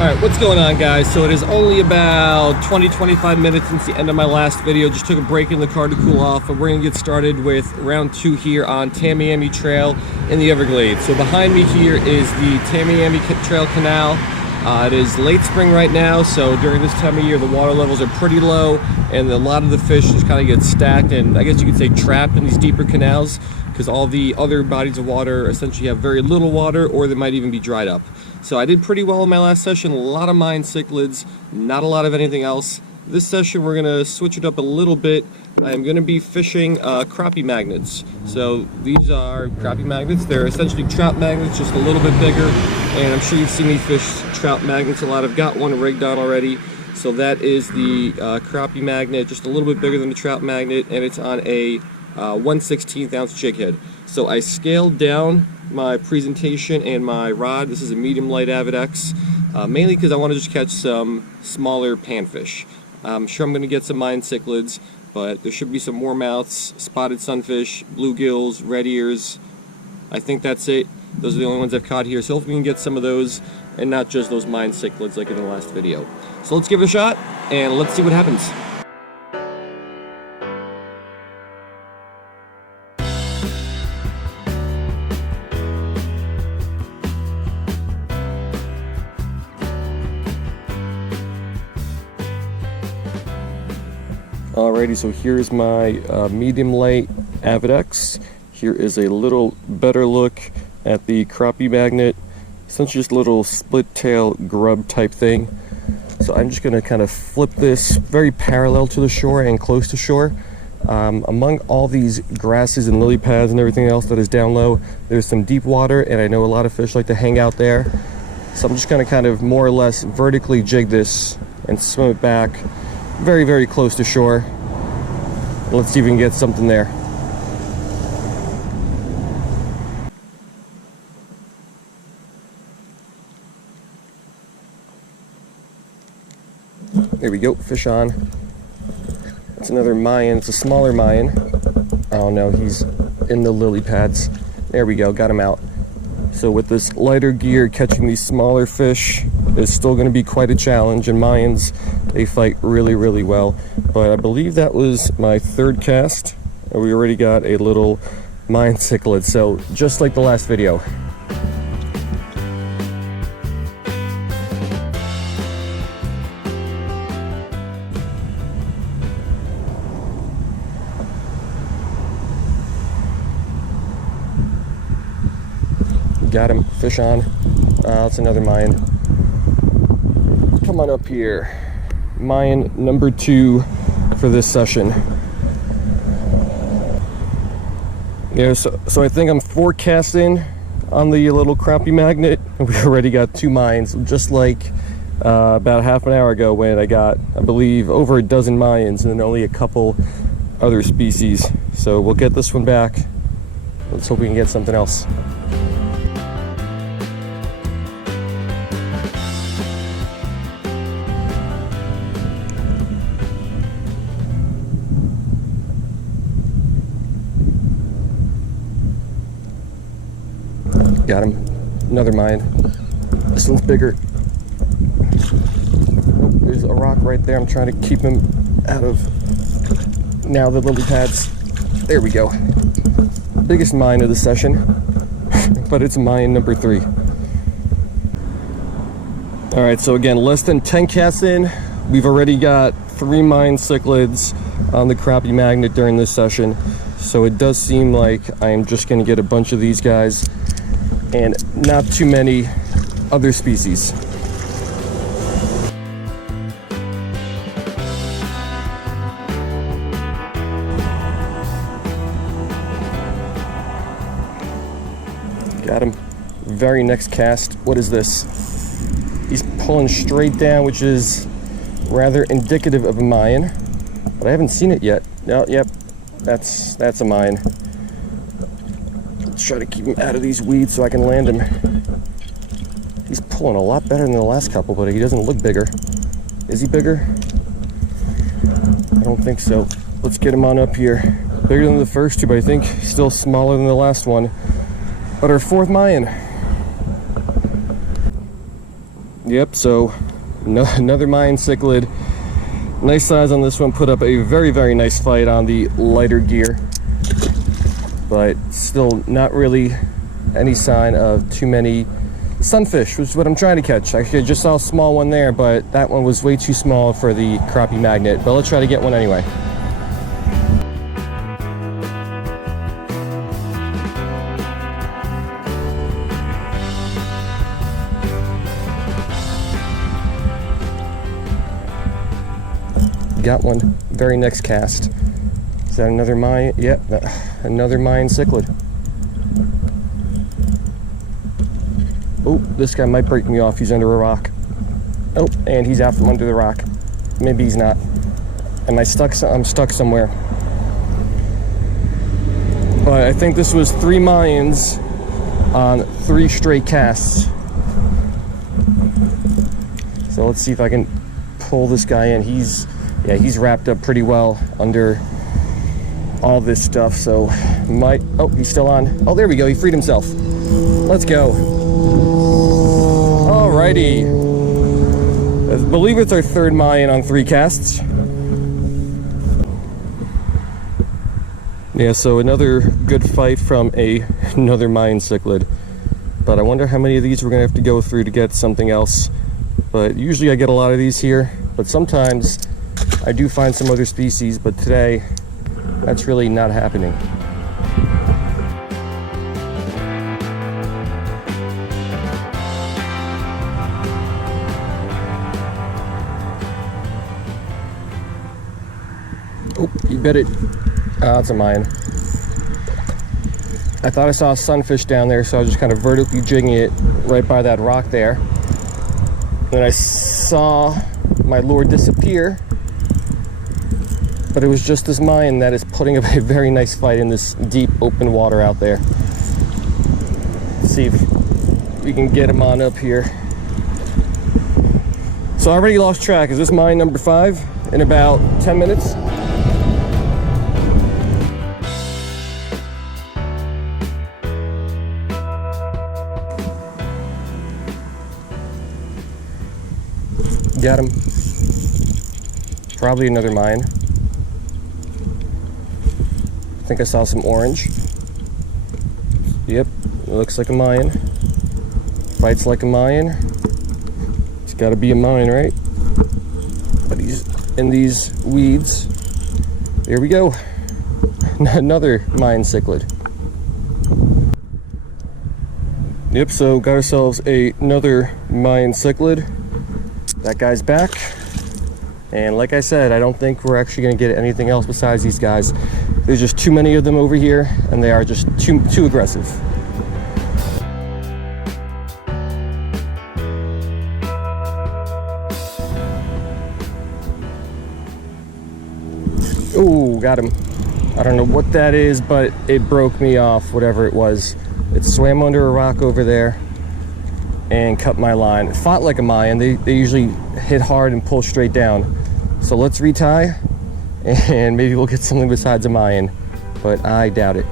Alright, what's going on, guys? So it is only about 20-25 minutes since the end of my last video. Just took a break in the car to cool off, and we're going to get started with round 2 here on Tamiami Trail in the Everglades. So behind me here is the Tamiami Trail Canal. It is late spring right now, so during this time of year the water levels are pretty low, and a lot of the fish just kind of get stacked and I guess you could say trapped in these deeper canals, because all the other bodies of water essentially have very little water, or they might even be dried up. So I did pretty well in my last session, a lot of Mayan cichlids, not a lot of anything else. This session we're going to switch it up a little bit. I'm going to be fishing crappie magnets. So these are crappie magnets. They're essentially trout magnets, just a little bit bigger. And I'm sure you've seen me fish trout magnets a lot. I've got one rigged on already. So that is the crappie magnet, just a little bit bigger than the trout magnet, and it's on a 1/16 ounce jig head. So I scaled down my presentation and my rod. This is a medium light Avid X, mainly because I want to just catch some smaller panfish. I'm sure I'm going to get some Mayan cichlids, but there should be some warmouths, spotted sunfish, bluegills, red ears. I think that's it. Those are the only ones I've caught here, so hopefully we can get some of those and not just those Mayan cichlids like in the last video. So let's give it a shot and let's see what happens. Alrighty, so here's my medium light Avid X. Here is a little better look at the crappie magnet. Essentially just a little split tail grub type thing. So I'm just going to kind of flip this very parallel to the shore and close to shore. Among all these grasses and lily pads and everything else that is down low, there's some deep water, and I know a lot of fish like to hang out there. So I'm just going to kind of more or less vertically jig this and swim it back very, very close to shore. Let's see if we can get something there. There we go, fish on. It's another Mayan, it's a smaller Mayan. Oh no, he's in the lily pads. There we go, got him out. So with this lighter gear, catching these smaller fish is still going to be quite a challenge, and Mayans, they fight really, really well. But I believe that was my third cast, and we already got a little Mayan cichlid, so just like the last video. Got him, fish on. It's another Mayan. Come on up here. Mayan number 2 for this session. Yeah, so I think I'm forecasting on the little crappie magnet. We already got 2 Mayans, just like about half an hour ago when I got, I believe, over a dozen Mayans and then only a couple other species. So we'll get this one back. Let's hope we can get something else. Got him. Another Mayan. This one's bigger. Oh, there's a rock right there. I'm trying to keep him out of now the lily pads. There we go. Biggest Mayan of the session, but it's Mayan number 3. Alright, so again, less than 10 casts in. We've already got 3 Mayan cichlids on the crappie magnet during this session. So it does seem like I'm just going to get a bunch of these guys and not too many other species. Got him. Very next cast. What is this? He's pulling straight down, which is rather indicative of a Mayan, but I haven't seen it yet. No, yep, that's a Mayan. Let's try to keep him out of these weeds so I can land him. He's pulling a lot better than the last couple, but he doesn't look bigger. Is he bigger? I don't think so. Let's get him on up here. Bigger than the first 2, but I think still smaller than the last one. But our 4th Mayan. Yep, so another Mayan cichlid. Nice size on this one. Put up a very, very nice fight on the lighter gear, but still not really any sign of too many sunfish, which is what I'm trying to catch. Actually, I just saw a small one there, but that one was way too small for the Crappie Magnet. But let's try to get one anyway. Got one. Very next cast. Is that another Mayan? Yep, another Mayan cichlid. Oh, this guy might break me off. He's under a rock. Oh, and he's out from under the rock. Maybe he's not. Am I stuck? I'm stuck somewhere. But I think this was 3 Mayans on 3 straight casts. So let's see if I can pull this guy in. He's wrapped up pretty well under all this stuff, so might... Oh, he's still on. Oh, there we go. He freed himself. Let's go. Alrighty. I believe it's our 3rd Mayan on 3 casts. Yeah, so another good fight from another Mayan cichlid. But I wonder how many of these we're going to have to go through to get something else. But usually I get a lot of these here, but sometimes I do find some other species, but today that's really not happening. Oh, you bet it. Ah, that's a Mayan. I thought I saw a sunfish down there, so I was just kind of vertically jigging it right by that rock there. Then I saw my lure disappear, but it was just this Mayan that is putting up a very nice fight in this deep open water out there. Let's see if we can get him on up here. So I already lost track. Is this Mayan number 5 in about 10 minutes? Got him. Probably another Mayan. I think I saw some orange. Yep, it looks like a Mayan. Fights like a Mayan. It's got to be a Mayan, right? But he's in these weeds. There we go. Another Mayan cichlid. Yep, so got ourselves another Mayan cichlid. That guy's back. And like I said, I don't think we're actually going to get anything else besides these guys. There's just too many of them over here, and they are just too aggressive. Oh, got him. I don't know what that is, but it broke me off, whatever it was. It swam under a rock over there and cut my line. It fought like a Mayan. They usually hit hard and pull straight down. So let's retie, and maybe we'll get something besides a Mayan, but I doubt it.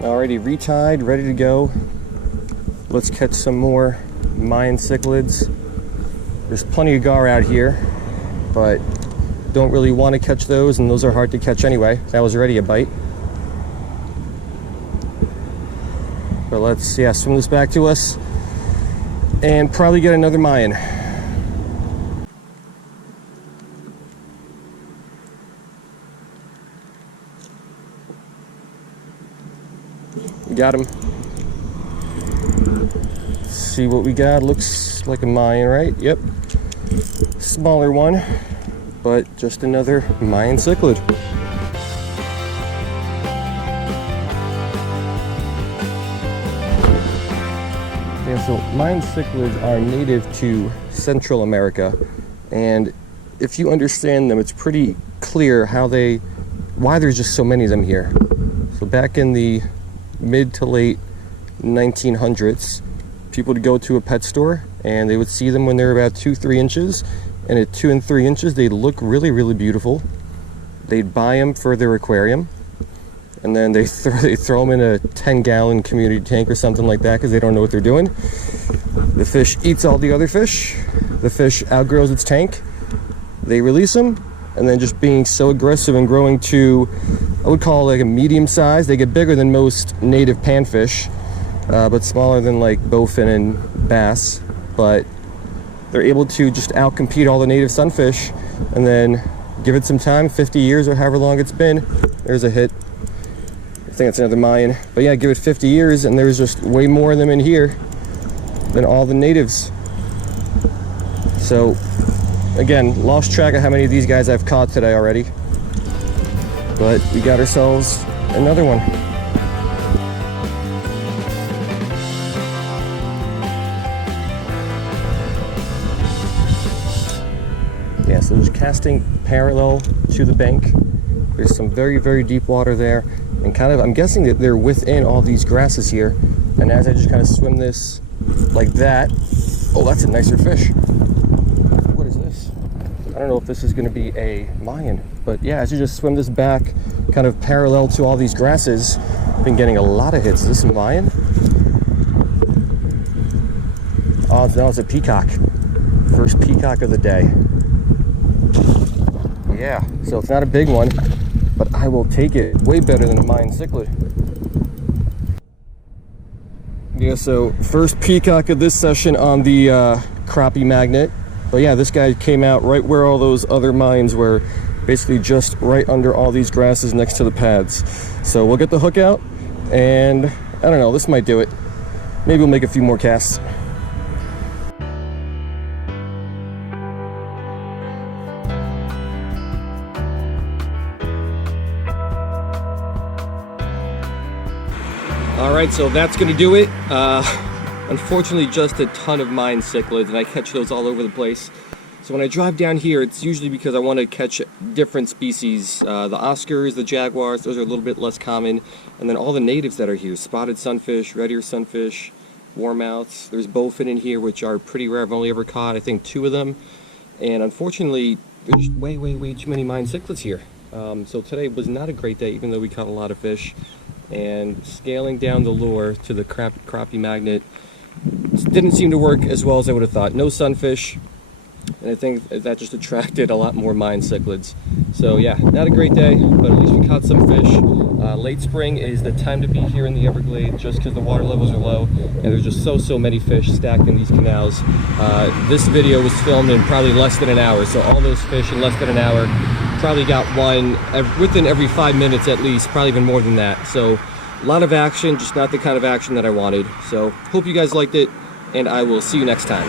Alrighty, retied, ready to go. Let's catch some more Mayan cichlids. There's plenty of gar out here, but don't really want to catch those, and those are hard to catch anyway. That was already a bite. But let's, swim this back to us and probably get another Mayan. We got him. Let's see what we got. Looks like a Mayan, right? Yep. Smaller one, but just another Mayan cichlid. Yeah, so Mayan cichlids are native to Central America, and if you understand them, it's pretty clear why there's just so many of them here. So back in the mid to late 1900s, people would go to a pet store and they would see them when they're about 2-3 inches, and at 2 and 3 inches they look really, really beautiful. They'd buy them for their aquarium, and then they throw them in a 10-gallon community tank or something like that because they don't know what they're doing. The fish eats all the other fish. The fish outgrows its tank. They release them, and then just being so aggressive and growing to, I would call like a medium size. They get bigger than most native panfish, but smaller than like bowfin and bass. But they're able to just outcompete all the native sunfish, and then give it some time, 50 years or however long it's been. There's a hit. I think that's another Mayan. But yeah, give it 50 years and there's just way more of them in here than all the natives. So again, lost track of how many of these guys I've caught today already. But we got ourselves another one. Yeah, so just casting parallel to the bank. There's some very, very deep water there, and kind of, I'm guessing that they're within all these grasses here. And as I just kind of swim this like that, oh, that's a nicer fish. What is this? I don't know if this is going to be a Mayan, but yeah, as you just swim this back, kind of parallel to all these grasses, I've been getting a lot of hits. Is this a Mayan? Oh, no, it's a peacock. First peacock of the day. Yeah, so it's not a big one, but I will take it. Way better than a Mayan cichlid. Yeah, so first peacock of this session on the Crappie Magnet. But yeah, this guy came out right where all those other Mayans were, basically just right under all these grasses next to the pads. So we'll get the hook out, and I don't know, this might do it. Maybe we'll make a few more casts. Alright, so that's going to do it. Unfortunately, just a ton of Mayan cichlids, and I catch those all over the place. So when I drive down here, it's usually because I want to catch different species. The Oscars, the jaguars, those are a little bit less common. And then all the natives that are here, spotted sunfish, red ear sunfish, warmouths. There's bowfin in here, which are pretty rare. I've only ever caught, I think, 2 of them. And unfortunately, there's way, way, way too many Mayan cichlids here. So today was not a great day, even though we caught a lot of fish. And scaling down the lure to the Crappie Magnet didn't seem to work as well as I would have thought. No sunfish, and I think that just attracted a lot more Mayan cichlids. So yeah, not a great day, but at least we caught some fish. Late spring is the time to be here in the Everglades, just because the water levels are low and there's just so many fish stacked in these canals. This video was filmed in probably less than an hour, so all those fish in less than an hour. Probably got one within every 5 minutes at least, probably even more than that. So a lot of action, just not the kind of action that I wanted. So hope you guys liked it, and I will see you next time.